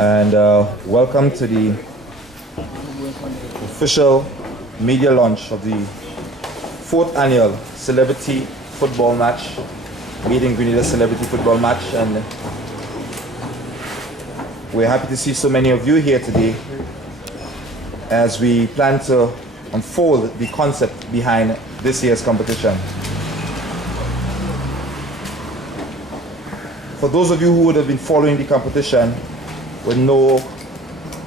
and welcome to the official media launch of the 4th annual celebrity football match, Made in Grenada celebrity football match, and we're happy to see so many of you here today as we plan to unfold the concept behind this year's competition. For those of you who would have been following the competition would know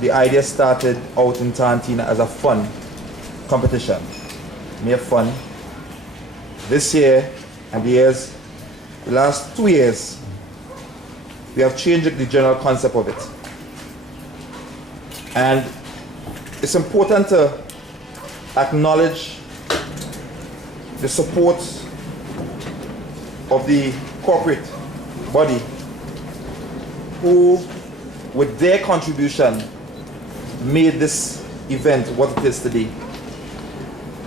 the idea started out in Tarantino as a fun competition, mere fun. This year and the last 2 years, we have changed the general concept of it. And it's important to acknowledge the support of the corporate body who, with their contribution, made this event what it is today.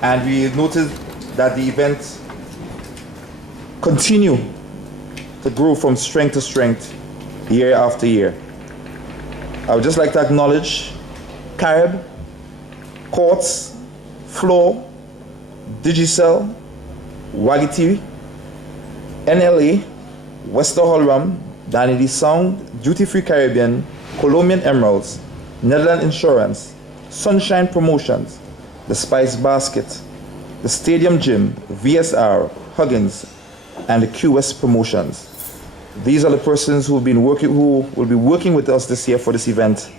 And we noticed that the event continue to grow from strength to strength year after year. I would just like to acknowledge Carib, Courts, Floor, Digicel, Wagiti, NLA, Wester Holram, Danny Sound, Duty Free Caribbean, Colombian Emeralds, Netherlands Insurance, Sunshine Promotions, the Spice Basket, the Stadium Gym, VSR, Huggins, and the QS Promotions. These are the persons who will be working with us this year for this event,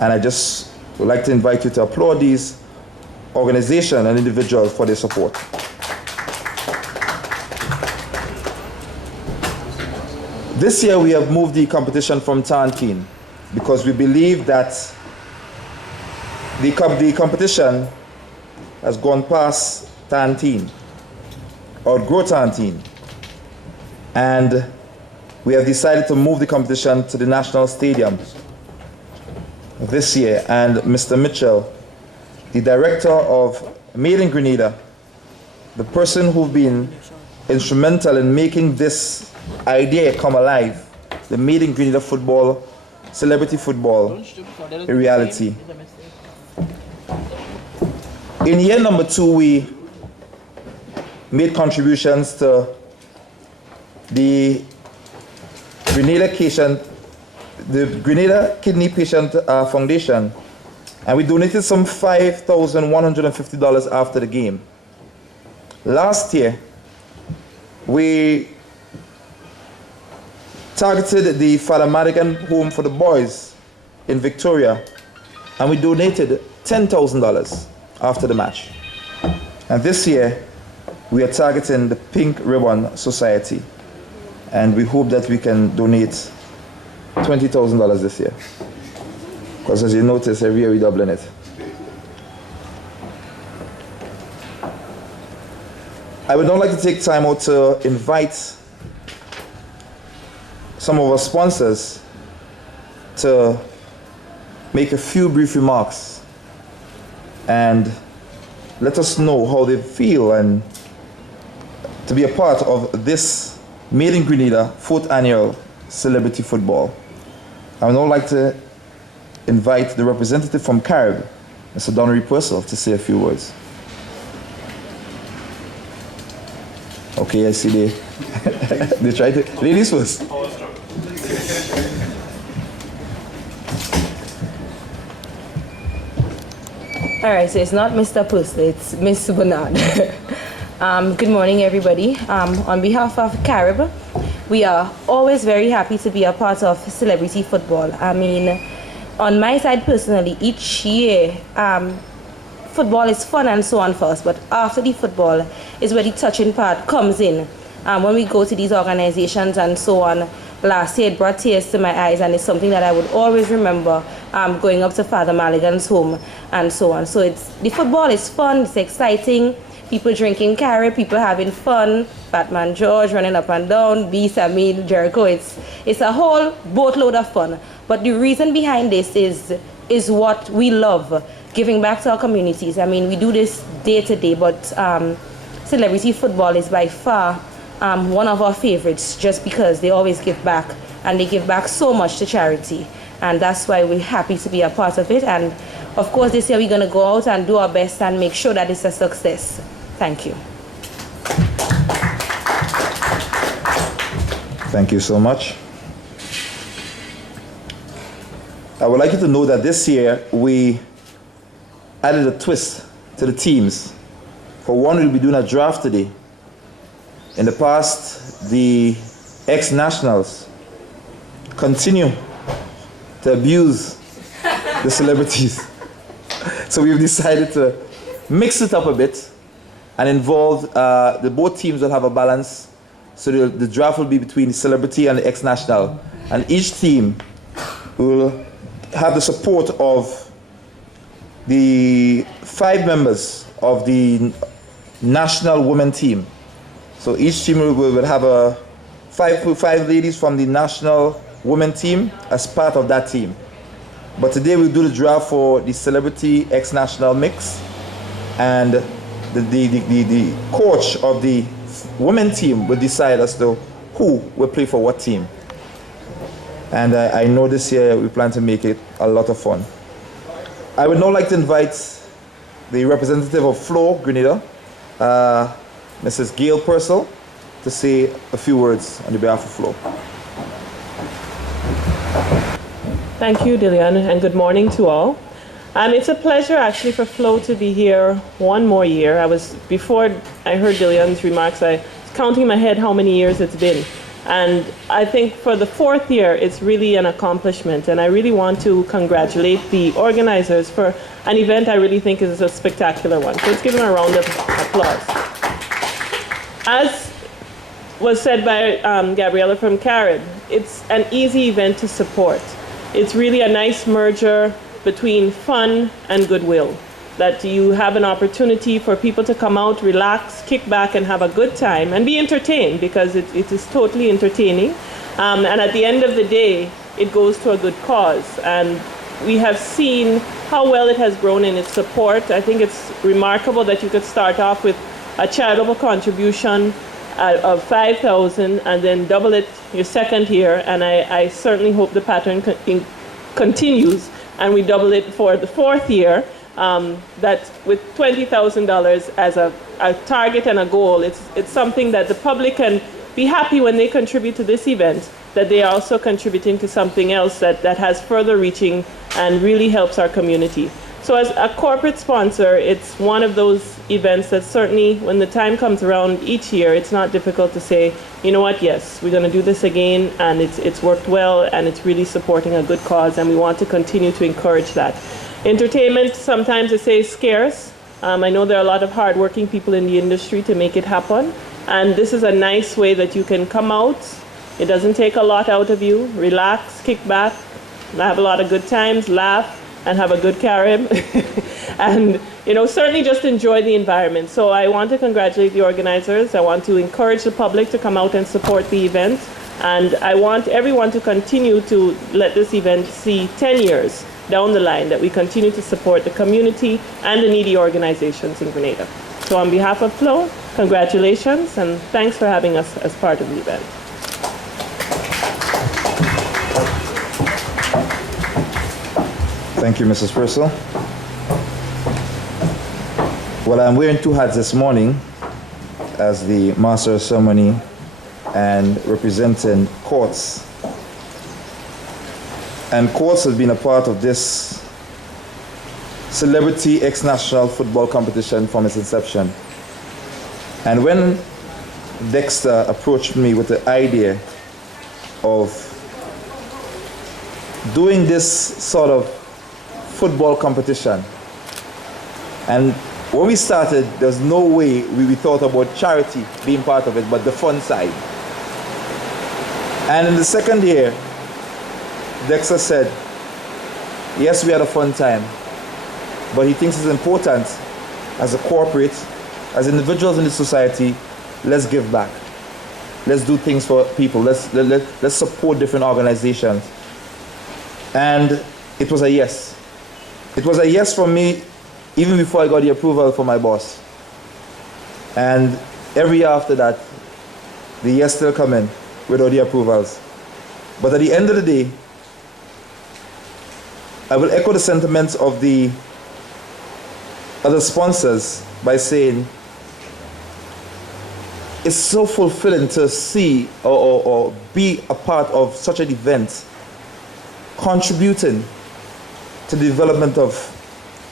and I just would like to invite you to applaud these organizations and individuals for their support. This year we have moved the competition from Tarantine because we believe that the competition has gone past Tarantine, outgrow Tarantine, and we have decided to move the competition to the National Stadium this year. And Mr. Mitchell, the director of Made in Grenada, the person who's been instrumental in making this idea come alive, the Made in Grenada football, celebrity football, a reality. In year number 2, we made contributions to the Grenada Kidney Patient Foundation, and we donated some $5,150 after the game. Last year, we targeted the Father Madigan Home for the Boys in Victoria, and we donated $10,000 after the match. And this year, we are targeting the Pink Ribbon Society, and we hope that we can donate $20,000 this year. Because as you notice, every year we're doubling it. I would now like to take time out to invite some of our sponsors to make a few brief remarks and let us know how they feel and to be a part of this Made in Grenada 4th annual celebrity football. I would now like to invite the representative from Carib, Mr. Donnery Purcell, to say a few words. Okay, I see they try to. Ladies first. All right, so it's not Mr. Purcell, it's Miss Bernard. Good morning, everybody. On behalf of Carib, we are always very happy to be a part of celebrity football. I mean, on my side personally, each year, football is fun and so on for us, but after the football is where the touching part comes in. When we go to these organizations and so on, last year it brought tears to my eyes, and it's something that I would always remember, going up to Father Madigan's home and so on. So the football is fun, it's exciting. People drinking Carib, people having fun, Batman George running up and down, Beast, Amil, Jericho. It's a whole boatload of fun. But the reason behind this is what we love, giving back to our communities. I mean, we do this day to day, but celebrity football is by far one of our favorites, just because they always give back, and they give back so much to charity. And that's why we're happy to be a part of it. And of course, this year we're going to go out and do our best and make sure that it's a success. Thank you. Thank you so much. I would like you to know that this year we added a twist to the teams. For one, we'll be doing a draft today. In the past, the ex-nationals continue to abuse the celebrities. So we've decided to mix it up a bit and involve, both teams will have a balance. So the draft will be between the celebrity and the ex-national. And each team will have the support of the 5 members of the national women team. So each team will have five ladies from the national women team as part of that team. But today we'll do the draft for the celebrity ex-national mix, and the coach of the women team will decide as to who will play for what team. And I know this year we plan to make it a lot of fun. I would now like to invite the representative of Flow, Grenada, Mrs. Gail Purcell, to say a few words on behalf of Flow. Thank you, Dillian, and good morning to all. It's a pleasure actually for Flo to be here one more year. Before I heard Dillian's remarks, I was counting in my head how many years it's been. And I think for the 4th year, it's really an accomplishment. And I really want to congratulate the organizers for an event I really think is a spectacular one. So let's give them a round of applause. As was said by Gabriella from Carib, it's an easy event to support. It's really a nice merger between fun and goodwill, that you have an opportunity for people to come out, relax, kick back, and have a good time, and be entertained, because it is totally entertaining. And at the end of the day, it goes to a good cause. And we have seen how well it has grown in its support. I think it's remarkable that you could start off with a charitable contribution of $5,000 and then double it your second year. And I certainly hope the pattern continues, and we double it for the 4th year. That with $20,000 as a target and a goal, it's something that the public can be happy when they contribute to this event, that they are also contributing to something else that has further reaching and really helps our community. So as a corporate sponsor, it's one of those events that certainly when the time comes around each year, it's not difficult to say, you know what, yes, we're going to do this again, and it's worked well, and it's really supporting a good cause, and we want to continue to encourage that. Entertainment, sometimes they say, is scarce. I know there are a lot of hardworking people in the industry to make it happen, and this is a nice way that you can come out. It doesn't take a lot out of you. Relax, kick back, have a lot of good times, laugh, and have a good Carib. And certainly just enjoy the environment. So I want to congratulate the organizers. I want to encourage the public to come out and support the event. And I want everyone to continue to let this event see 10 years down the line, that we continue to support the community and the needy organizations in Grenada. So on behalf of Flo, congratulations, and thanks for having us as part of the event. Thank you, Mrs. Purcell. Well, I'm wearing 2 hats this morning as the Master of Ceremony and representing Courts. And Courts has been a part of this celebrity ex-national football competition from its inception. And when Dexter approached me with the idea of doing this sort of football competition, and when we started, there's no way we thought about charity being part of it, but the fun side. And in the second year, Dexter said, yes, we had a fun time, but he thinks it's important as a corporate, as individuals in the society, let's give back. Let's do things for people. Let's support different organizations. And it was a yes. It was a yes from me even before I got the approval from my boss. And every year after that, the yes still come in without the approvals. But at the end of the day, I will echo the sentiments of the other sponsors by saying it's so fulfilling to see or be a part of such an event, contributing to the development of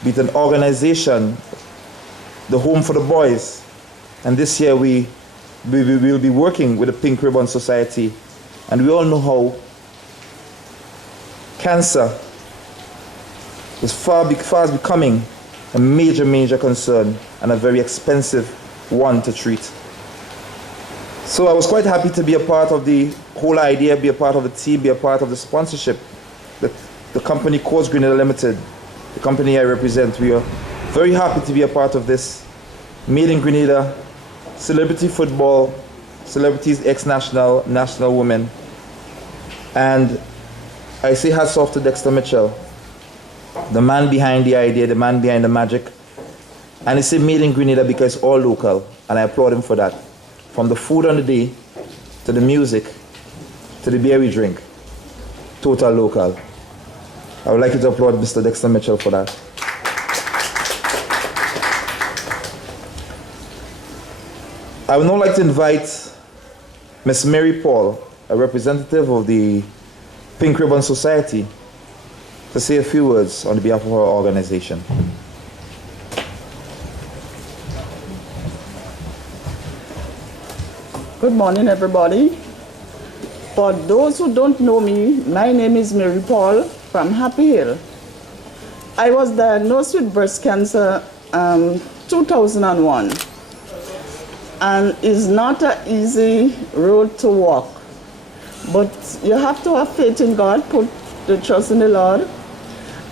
be it an organization, the Home for the Boys. And this year we will be working with the Pink Ribbon Society. And we all know how cancer is fast becoming a major concern and a very expensive one to treat. So I was quite happy to be a part of the whole idea, be a part of the team, be a part of the sponsorship. The company Coast Grenada Limited, the company I represent, we are very happy to be a part of this Made in Grenada, celebrity football, celebrities ex-national, national women. And I say hats off to Dexter Mitchell, the man behind the idea, the man behind the magic. And it's Made in Grenada because it's all local, and I applaud him for that. From the food on the day, to the music, to the beer we drink, total local. I would like you to applaud Mr. Dexter Mitchell for that. I would now like to invite Ms. Mary Paul, a representative of the Pink Ribbon Society, to say a few words on behalf of our organization. Good morning, everybody. For those who don't know me, my name is Mary Paul from Happy Hill. I was diagnosed with breast cancer 2001, and it's not an easy road to walk, but you have to have faith in God, put the trust in the Lord,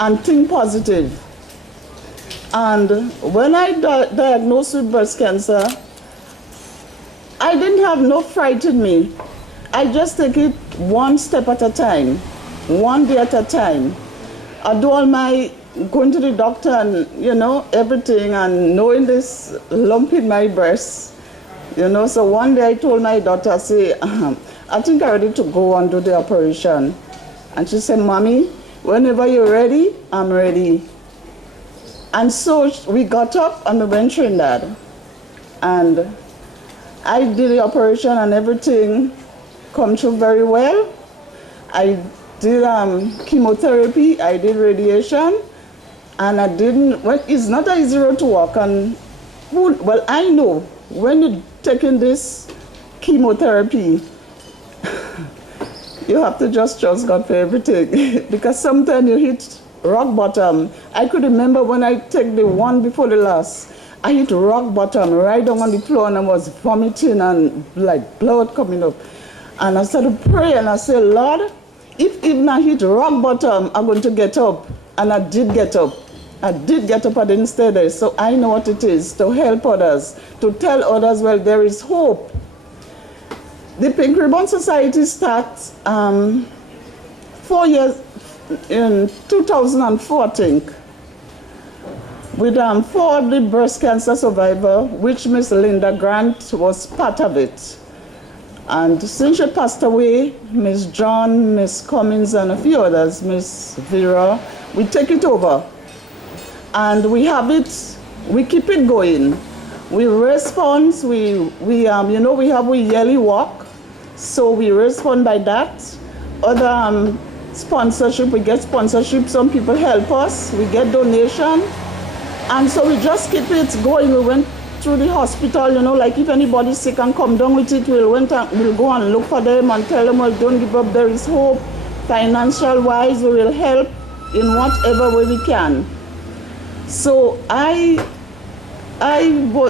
and think positive. And when I diagnosed with breast cancer, I didn't have no fright in me. I just take it one step at a time, one day at a time. I do all my going to the doctor and, everything, and knowing this lump in my breast, So one day I told my daughter, I think I'm ready to go and do the operation. And she said, Mommy, whenever you're ready, I'm ready. And so we got up and we went to Trinidad. And I did the operation and everything come through very well. I did chemotherapy, I did radiation, and it's not an easy road to walk. And I know when you're taking this chemotherapy, you have to just trust God for everything. Because sometimes you hit rock bottom. I could remember when I take the one before the last, I hit rock bottom right down on the floor and I was vomiting and like blood coming up. And I started praying and I said, Lord, if even I hit rock bottom, I'm going to get up. And I did get up. I didn't stay there. So I know what it is to help others, to tell others, well, there is hope. The Pink Ribbon Society starts 4 years, in 2004, I think, with 4 of the breast cancer survivors, which Miss Linda Grant was part of it. And since she passed away, Miss John, Miss Cummins, and a few others, Miss Vera, we take it over. And we have it, we keep it going. We raise funds, we have a yearly walk, so we raise funds by that. Other sponsorship, we get sponsorship, some people help us, we get donation. And so we just keep it going. We went through the hospital, like if anybody's sick and come down with it, we'll go and look for them and tell them, well, don't give up, there is hope. Financial wise, we will help in whatever way we can. So I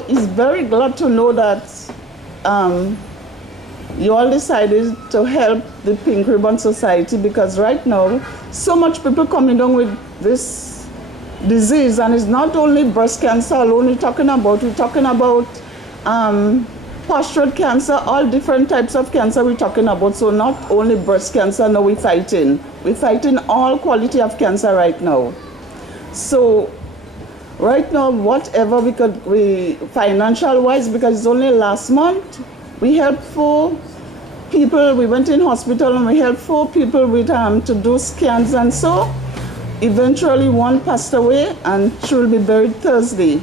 is very glad to know that you all decided to help the Pink Ribbon Society, because right now, so much people coming down with this disease, and it's not only breast cancer alone we're talking about prostate cancer, all different types of cancer we're talking about. So not only breast cancer, now we're fighting all quality of cancer right now. So right now, whatever we financial wise, because it's only last month, we helped 4 people. We went in hospital and we helped 4 people with to do scans, and so eventually one passed away, and she will be buried Thursday.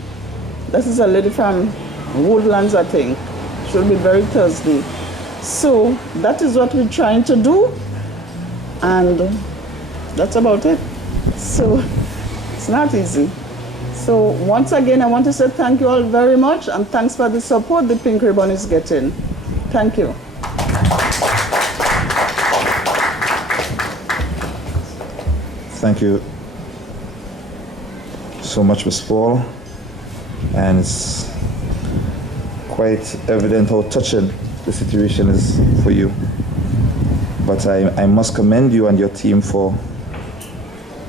That is a lady from Woodlands, I think. She will be buried Thursday. So that is what we're trying to do, and that's about it. So it's not easy. So once again, I want to say thank you all very much, and thanks for the support the Pink Ribbon is getting. Thank you. Thank you so much, Ms. Paul. And it's quite evident how touching the situation is for you. But I must commend you and your team for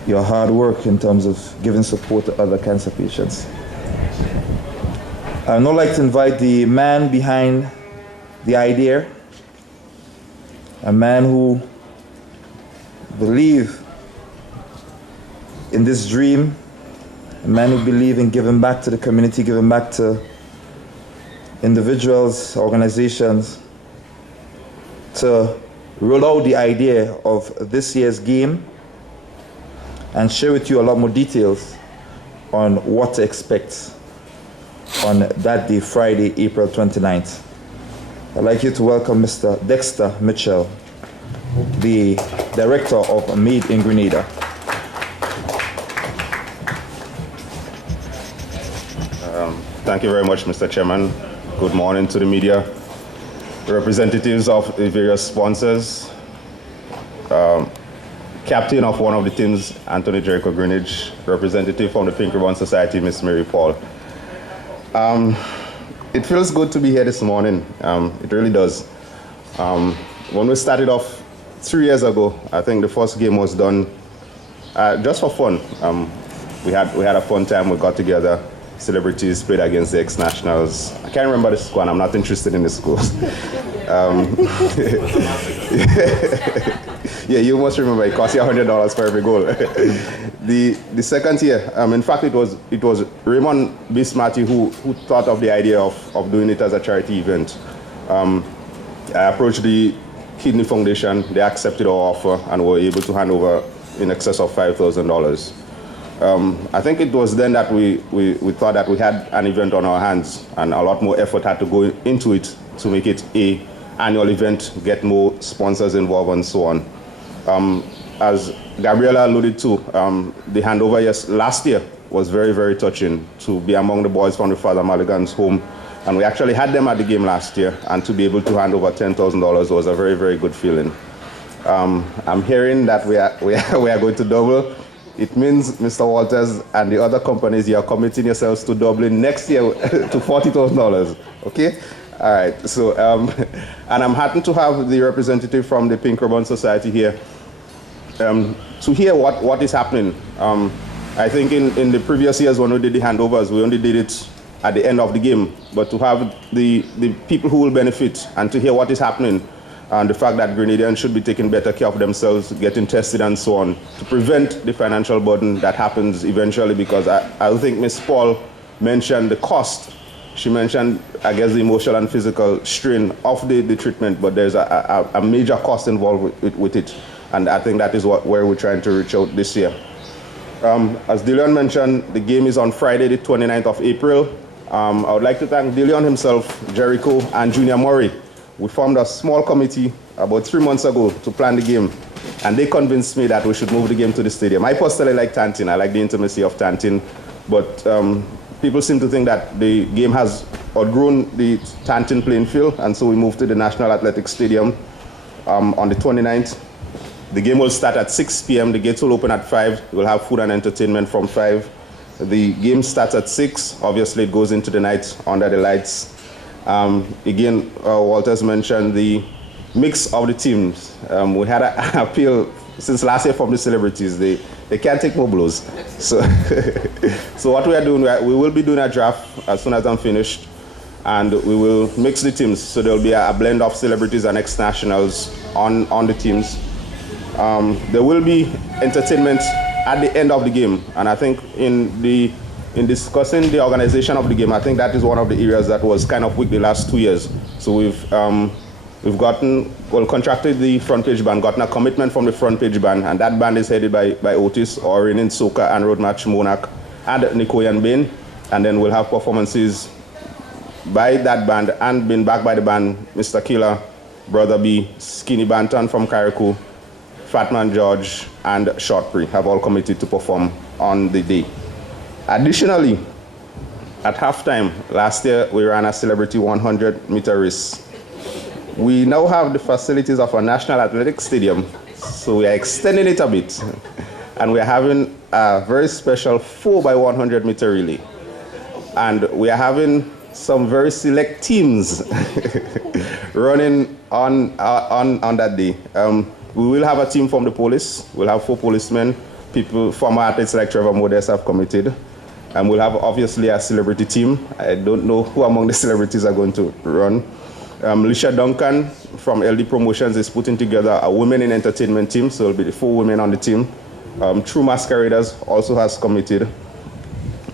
your hard work in terms of giving support to other cancer patients. I'd now like to invite the man behind the idea, a man who believes in this dream, a man who believes in giving back to the community, giving back to individuals, organizations, to roll out the idea of this year's game and share with you a lot more details on what to expect on that day, Friday, April 29th. I'd like you to welcome Mr. Dexter Mitchell, the director of Made in Grenada. Thank you very much, Mr. Chairman. Good morning to the media, representatives of the various sponsors, captain of one of the teams, Anthony Jericho Greenwich, representative from the Pink Ribbon Society, Miss Mary Paul. It feels good to be here this morning. It really does. When we started off 3 years ago, I think the first game was done just for fun. We had a fun time. We got together. Celebrities played against the ex-nationals. I can't remember the score, and I'm not interested in the scores. Yeah, you must remember it cost you $100 for every goal. The second year, in fact, it was Raymond Bismarty who thought of the idea of doing it as a charity event. I approached the Kidney Foundation. They accepted our offer and were able to hand over in excess of $5,000. I think it was then that we thought that we had an event on our hands, and a lot more effort had to go into it to make it an annual event, get more sponsors involved and so on. As Gabriela alluded to, the handover last year was very, very touching to be among the boys from the Father Mulligan's home. And we actually had them at the game last year, and to be able to hand over $10,000 was a very, very good feeling. I'm hearing that we are going to double. It means, Mr. Walters and the other companies, you are committing yourselves to doubling next year to $40,000, okay? All right, so, and I'm happy to have the representative from the Pink Ribbon Society here to hear what is happening. I think in the previous years when we did the handovers, we only did it at the end of the game, but to have the people who will benefit and to hear what is happening, and the fact that Grenadians should be taking better care of themselves, getting tested and so on, to prevent the financial burden that happens eventually, because I think Ms. Paul mentioned the cost. She mentioned, I guess, the emotional and physical strain of the treatment, but there's a major cost involved with it, and I think that is where we're trying to reach out this year. As Dillion mentioned, the game is on Friday, the 29th of April. I would like to thank Dillion himself, Jericho, and Junior Murray. We formed a small committee about 3 months ago to plan the game, and they convinced me that we should move the game to the stadium. I personally like Tantin. I like the intimacy of Tantin, but people seem to think that the game has outgrown the Tantin playing field, and so we moved to the National Athletic Stadium on the 29th. The game will start at 6 p.m. The gates will open at 5. We'll have food and entertainment from 5. The game starts at 6. Obviously, it goes into the night under the lights. Again, Walters mentioned the mix of the teams. We had an appeal since last year from the celebrities. They can't take more blows. So, so what we are doing, we will be doing a draft as soon as I'm finished, and we will mix the teams. So there will be a blend of celebrities and ex-nationals on the teams. There will be entertainment at the end of the game, and I think in discussing the organization of the game, I think that is one of the areas that was kind of weak the last 2 years. So we've contracted the front page band, gotten a commitment from the front page band, and that band is headed by Otis, our reigning soca and road match monarch, and Nikoyan Bain. And then we'll have performances by that band and being backed by the band, Mr. Killer, Brother B, Skinny Banton from Carriacou, Fatman George, and Shortpree have all committed to perform on the day. Additionally, at halftime, last year we ran a celebrity 100-meter race. We now have the facilities of a national athletic stadium, so we are extending it a bit. And we are having a very special 4x100-meter relay. And we are having some very select teams running on that day. We will have a team from the police. We'll have 4 policemen, former athletes like Trevor Modest have committed. And we'll have obviously a celebrity team. I don't know who among the celebrities are going to run. Lisha Duncan from LD Promotions is putting together a women in entertainment team, so it'll be the 4 women on the team. True Masqueraders also has committed.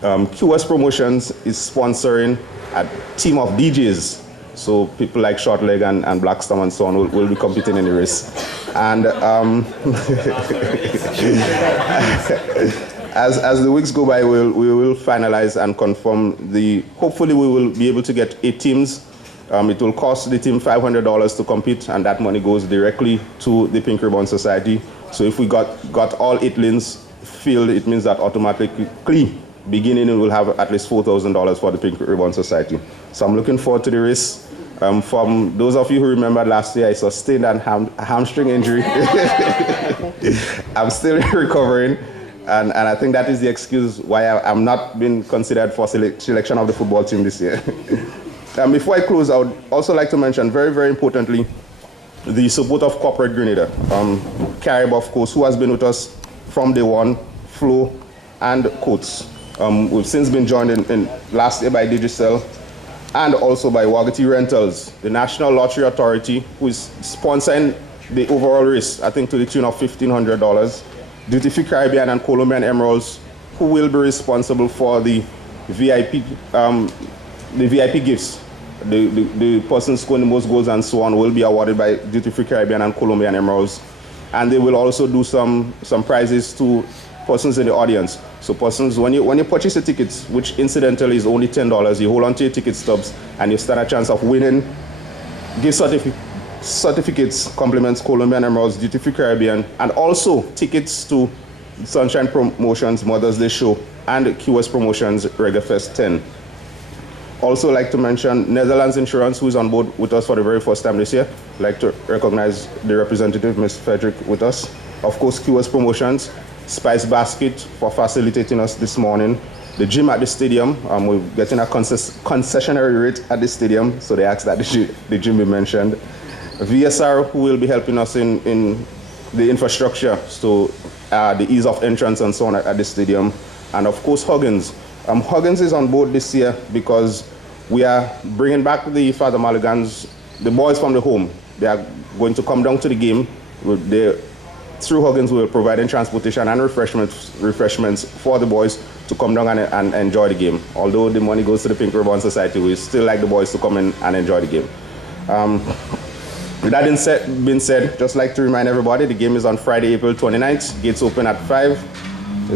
QS Promotions is sponsoring a team of DJs, so people like Shortleg and Blackstorm and so on will be competing in the race. And as the weeks go by, we will finalize and confirm hopefully we will be able to get 8 teams. It will cost the team $500 to compete, and that money goes directly to the Pink Ribbon Society. So if we got all 8 lanes filled, it means that automatically, beginning, we will have at least $4,000 for the Pink Ribbon Society. So I'm looking forward to the race. From those of you who remember last year, I sustained a hamstring injury. I'm still recovering, and I think that is the excuse why I'm not being considered for selection of the football team this year. Before I close, I would also like to mention, very, very importantly, the support of corporate Grenada. Carib, of course, who has been with us from day one, Flo and Coates. We've since been joined in last year by Digicel and also by Wagati Rentals, the National Lottery Authority, who is sponsoring the overall race, I think to the tune of $1,500. Duty Free Caribbean and Colombian Emeralds, who will be responsible for the VIP gifts. The person scoring the most goals and so on will be awarded by Duty Free Caribbean and Colombian Emeralds. And they will also do some prizes to persons in the audience. So persons, when you purchase the tickets, which incidentally is only $10, you hold on to your ticket stubs and you stand a chance of winning gift certificates, compliments, Colombian Emeralds, Duty Free Caribbean, and also tickets to Sunshine Promotions, Mother's Day Show, and QS Promotions, Reggae Fest 10. Also like to mention Netherlands Insurance, who is on board with us for the very first time this year. I'd like to recognize the representative, Ms. Frederick, with us. Of course, QS Promotions, Spice Basket for facilitating us this morning. The gym at the stadium, we're getting a concessionary rate at the stadium, so they asked that the gym be mentioned. VSR, who will be helping us in the infrastructure, so the ease of entrance and so on at the stadium. And of course, Huggins. Huggins is on board this year because we are bringing back the Father Mulligans, the boys from the home. They are going to come down to the game. Through Huggins, we will provide transportation and refreshments for the boys to come down and enjoy the game. Although the money goes to the Pink Ribbon Society, we still like the boys to come in and enjoy the game. With that being said, just like to remind everybody, the game is on Friday, April 29th. Gates open at 5.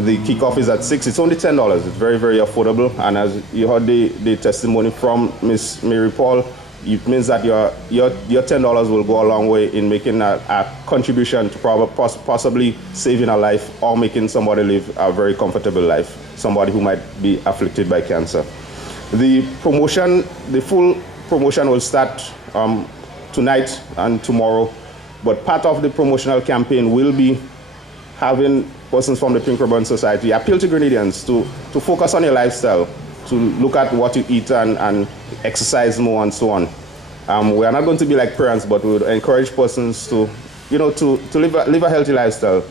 The kickoff is at 6. It's only $10. It's very, very affordable. And as you heard the testimony from Miss Mary Paul, it means that your $10 will go a long way in making a contribution to possibly saving a life or making somebody live a very comfortable life, somebody who might be afflicted by cancer. The full promotion will start tonight and tomorrow, but part of the promotional campaign will be having persons from the Pink Ribbon Society appeal to Grenadians to focus on your lifestyle, to look at what you eat and exercise more and so on. We are not going to be like parents, but we would encourage persons to live a healthy lifestyle.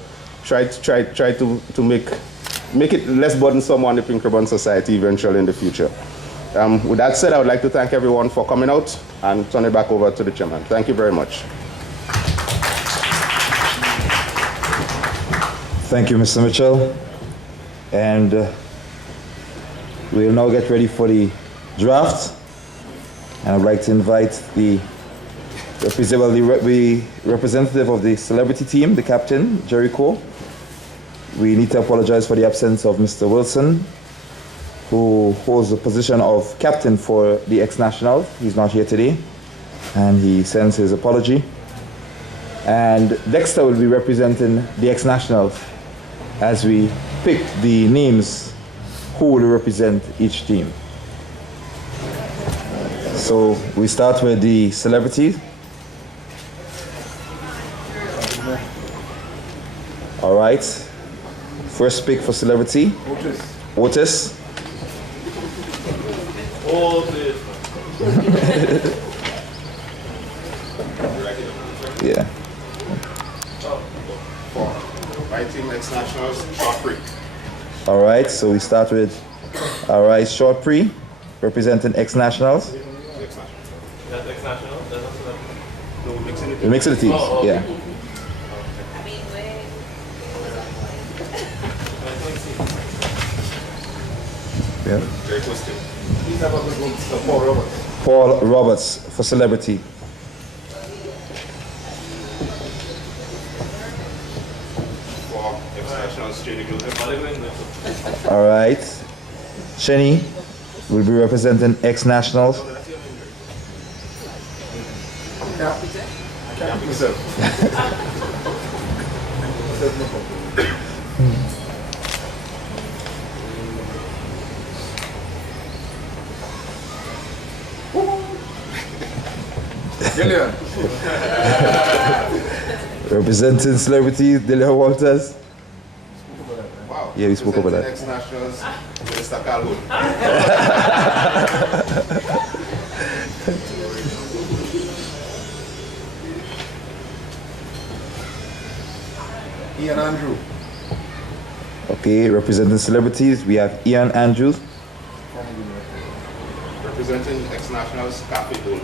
Try to make it less burdensome on the Pink Ribbon Society eventually in the future. With that said, I would like to thank everyone for coming out and turn it back over to the chairman. Thank you very much. Thank you, Mr. Mitchell. And we'll now get ready for the draft. And I'd like to invite the the representative of the celebrity team, the captain, Jericho. We need to apologize for the absence of Mr. Wilson, who holds the position of captain for the ex-national. He's not here today, and he sends his apology. And Dexter will be representing the ex-nationals as we pick the names who will represent each team. So we start with the celebrities. All right. First pick for celebrity. Otis. Yeah. My team ex-nationals, short free. All right. So we start with, all right, short pre, representing ex-nationals. That's ex-national? That's not No, mixing it. The mix of the teams. Oh, okay. Yeah. Yeah. Very positive. Please have a good look. Paul Roberts. Paul Roberts for celebrity. For ex-nationals, Jenny Joseph. All right. Shenny will be representing ex-nationals. Gillian. Representing celebrity, Delia Walters. Wow. Yeah, we spoke about that. Ex-nationals, Mr. Calhoun. Ian Andrew. Okay, representing celebrities, we have Ian Andrews. Representing ex-nationals, Cafe Bull.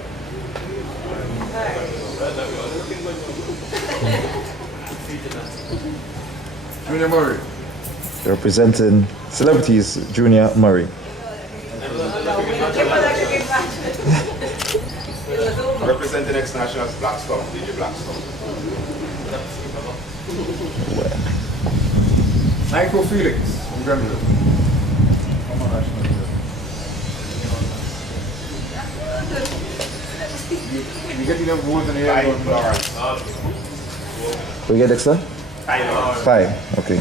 Junior Murray. Representing celebrities, Junior Murray. Representing ex-nationals, Blackstone, DJ Blackstone. Michael Felix from Grenada. You getting them awards in the air? Ty Lawrence. We get Dexter? Ty Lawrence. Five. Okay.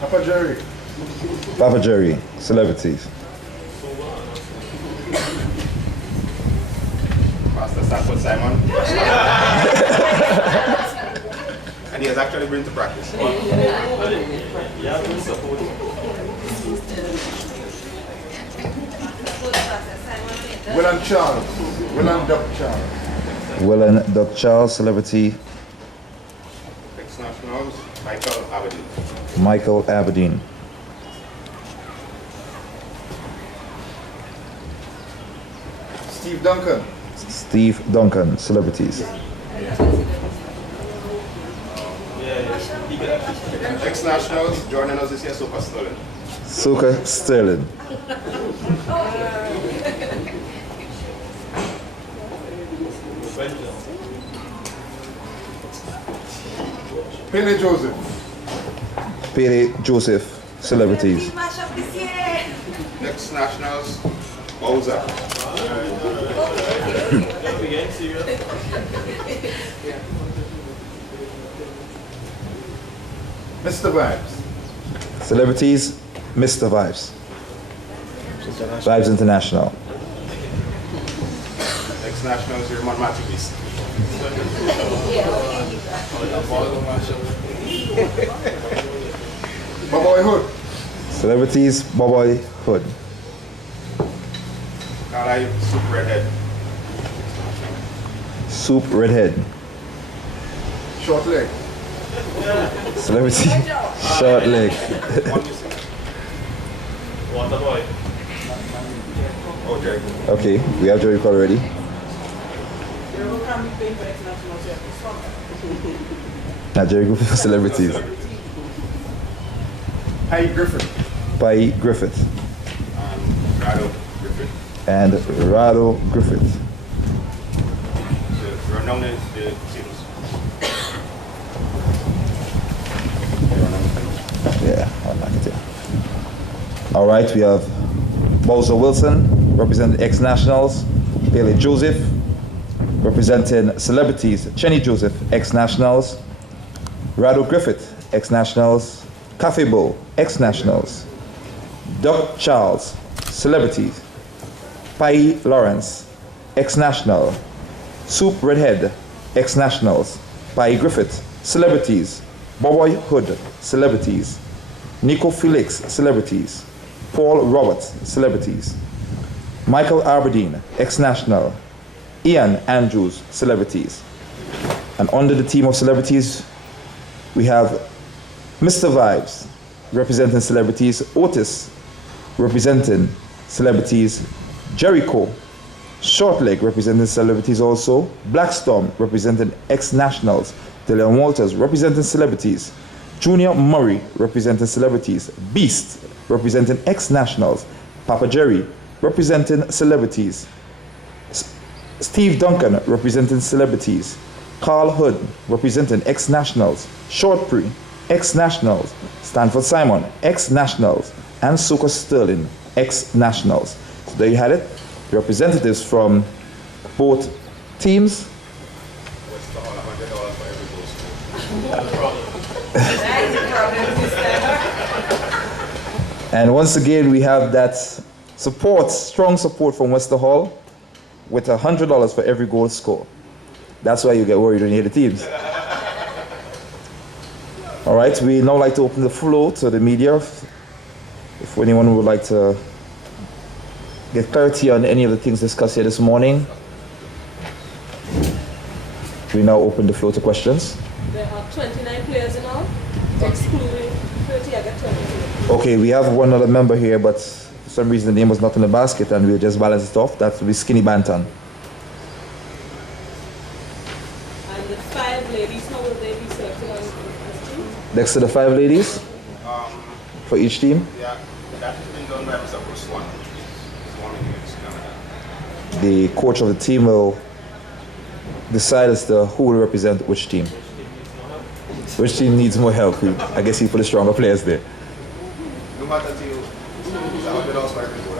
Papa Jerry. Papa Jerry, celebrities. Pastor Sanford Simon. And he has actually been to practice. Willan Charles. Willan Duck Charles. Willan Doc Charles, celebrity. Ex-nationals, Michael Aberdeen. Michael Aberdeen. Steve Duncan. Steve Duncan, celebrities. Ex-nationals, joining us this year, Soka Sterling. Suka Sterling. Pele Joseph. Pele Joseph, celebrities. Ex-nationals, Bowser. Mr. Vibes. Celebrities, Mr. Vibes. Vibes International. Ex-nationals, Raymond Matthews. Boboy Hood. Celebrities, Boboy Hood. Carlisle, Soup Redhead. Soup Redhead. Short Leg. Celebrity, Short Leg. Waterboy. Oh, Jerry. Okay, we have Jericho already. Now Jericho for celebrities. Harry Griffin. by Griffith. Rado Griffith. And Rado Griffith. So run down the tables. Yeah, I'll knock it here. All right, we have Bowser Wilson, representing ex-nationals. Bailey Joseph, representing celebrities. Chenny Joseph, ex-nationals. Rado Griffith, ex-nationals. Cafe Bowl, ex-nationals. Doc Charles, celebrities. Pai Lawrence, ex-national. Soup Redhead, ex-nationals. Pai Griffith, celebrities. Boboy Hood, celebrities. Nico Felix, celebrities. Paul Roberts, celebrities. Michael Aberdeen, ex-national. Ian Andrews, celebrities. And under the team of celebrities, we have Mr. Vibes, representing celebrities. Otis, representing celebrities. Jericho, Shortleg, representing celebrities also. Blackstorm, representing ex-nationals. Deleon Walters, representing celebrities. Junior Murray, representing celebrities. Beast, representing ex-nationals. Papa Jerry, representing celebrities. Steve Duncan, representing celebrities. Carl Hood, representing ex-nationals. Shortpree, ex-nationals. Stanford Simon, ex-nationals. And Suka Sterling, ex-nationals. So there you had it. Representatives from both teams. And once again, we have that support, strong support from Wester Hall, with $100 for every goal score. That's why you get worried when you hear the teams. All right, we now like to open the floor to the media. If anyone would like to get clarity on any of the things discussed here this morning, we now open the floor to questions. There are 29 players in all, excluding 30 other 20. Okay, we have one other member here, but for some reason the name was not in the basket and we'll just balance it off. That will be Skinny Banton. And the 5 ladies, how will they be selected on this team? Next to the 5 ladies for each team. Yeah, that has been done by Mr. Bruce Swan. Swan against Grenada. The coach of the team will decide as to who will represent which team. Which team needs more help? I guess he put the stronger players there. No matter to you, it's $100 for every goal.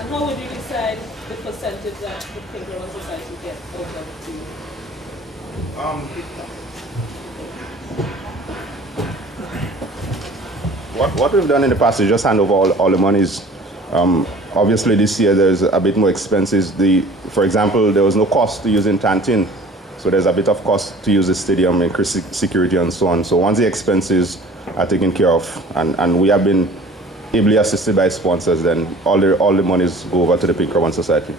And how would you decide the percentage that the Pinkerton Society get out of the team? What we've done in the past is just hand over all the monies. Obviously this year there's a bit more expenses. For example, there was no cost to using Tantin, so there's a bit of cost to use the stadium, increase security and so on. So once the expenses are taken care of and we have been ably assisted by sponsors, then all the monies go over to the Pinkerton Society.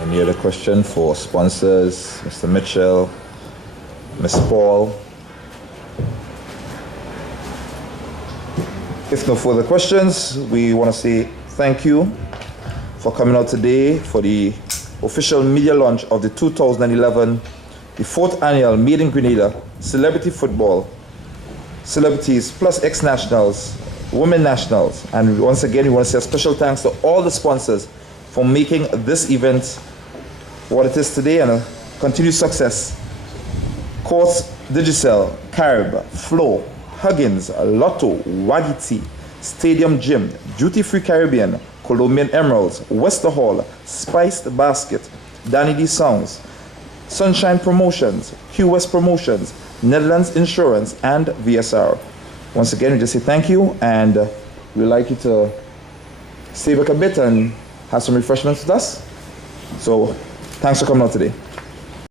Any other question for sponsors, Mr. Mitchell, Ms. Paul? If no further questions, we want to say thank you for coming out today for the official media launch of the 2011, the 4th annual Made in Grenada Celebrity Football, Celebrities plus Ex-Nationals, Women Nationals. And once again, we want to say a special thanks to all the sponsors for making this event what it is today and a continued success. Courts, Digicel, Carib, Flow, Huggins, Lotto, Wagiti, Stadium Gym, Duty Free Caribbean, Colombian Emeralds, Wester Hall, Spiced Basket, Danny D Sounds, Sunshine Promotions, Q West Promotions, Netherlands Insurance, and VSR. Once again, we just say thank you, and we'd like you to stay back a bit and have some refreshments with us. So, thanks for coming out today.